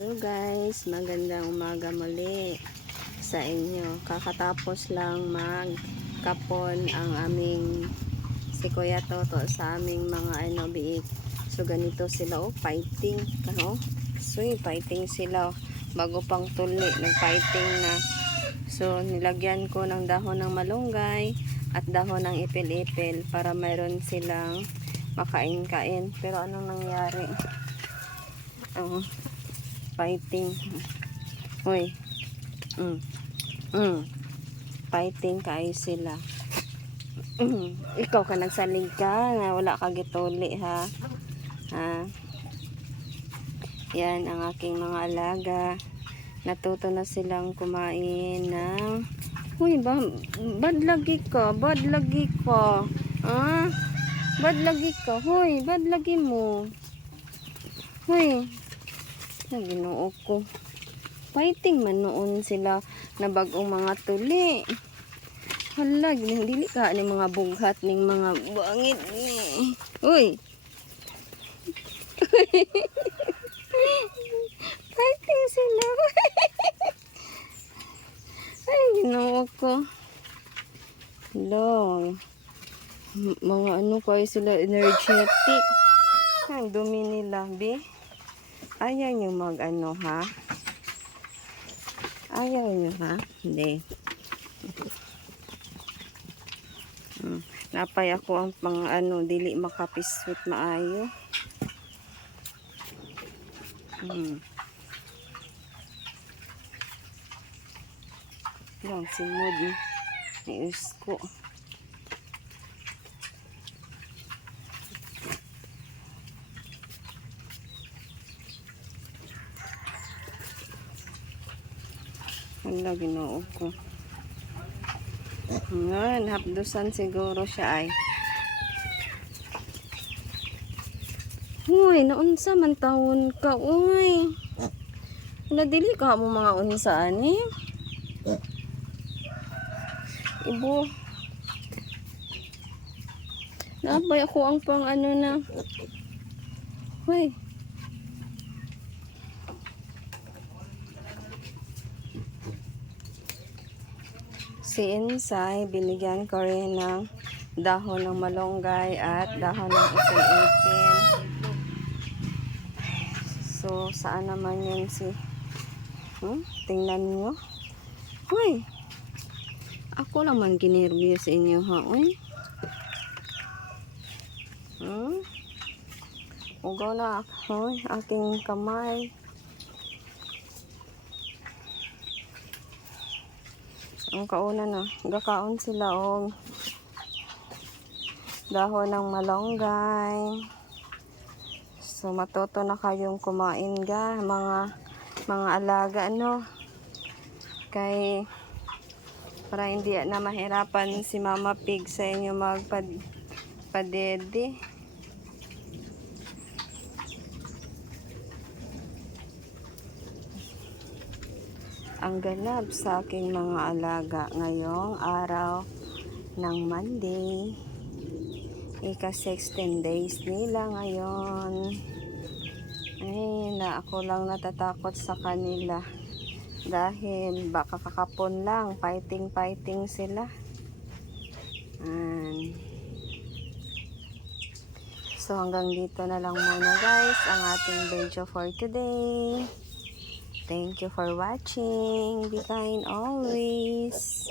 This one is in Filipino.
Hello guys, magandang umaga muli sa inyo. Kakatapos lang magkapon ang aming si Kuya Toto sa aming mga biik. So ganito sila fighting. So fighting sila bago pang tuli, nag-fighting na. So nilagyan ko ng dahon ng malunggay at dahon ng ipil-ipil para mayroon silang makain-kain. Pero anong nangyari? Fighting. Hoy. Fighting kayo sila. Ikaw ka nagsalig ka na wala ka gituli ha. Yan ang aking mga alaga. Natuto na silang kumain ng Hoy, bad lagi ka. Bad lagi ka. Bad lagi ka. Hoy, bad lagi mo. Hoy. Ginoo ko. Fighting man noon sila na bagong mga tuli. Hala, dili ka ni mga bughat ning mga bangit ni. Uy. Fighting sila. Ay, ginoo ko. Hala. Mga kayo sila energetic. Ang dumi nila, be. Ayaw nyo ha? Ayaw nyo ha? Hindi. Napay ako ang pang dili makapiswit maayo. Yan, simod ni Usko. Wala, ginoo ko. Ngayon, hapdusan siguro siya ay. Uy, naunsa man taon ka, uy. Nadili ka mo mga unsaan eh. Ibo. Napay ako ang pang na. Uy. Si Insay, binigyan ko rin ng dahon ng malunggay at dahon ng ipil-ipil. So, saan naman yun si... tingnan nyo. Hoy! Ako naman ginervyo sa inyo ha, uy. Ugaw na ako, aking kamay. Ang kauna na, gakaon sila og dahon ng malunggay. So matuto na kayong kumain mga alaga kay para hindi na mahirapan si Mama Pig sa inyo magpadede. Ang ganap sa aking mga alaga ngayong araw ng Monday. Ika-16 days nila ngayon. Ay, ako lang natatakot sa kanila. Dahil baka kakapon lang, fighting sila. So hanggang dito na lang muna guys ang ating video for today. Thank you for watching. Be kind always.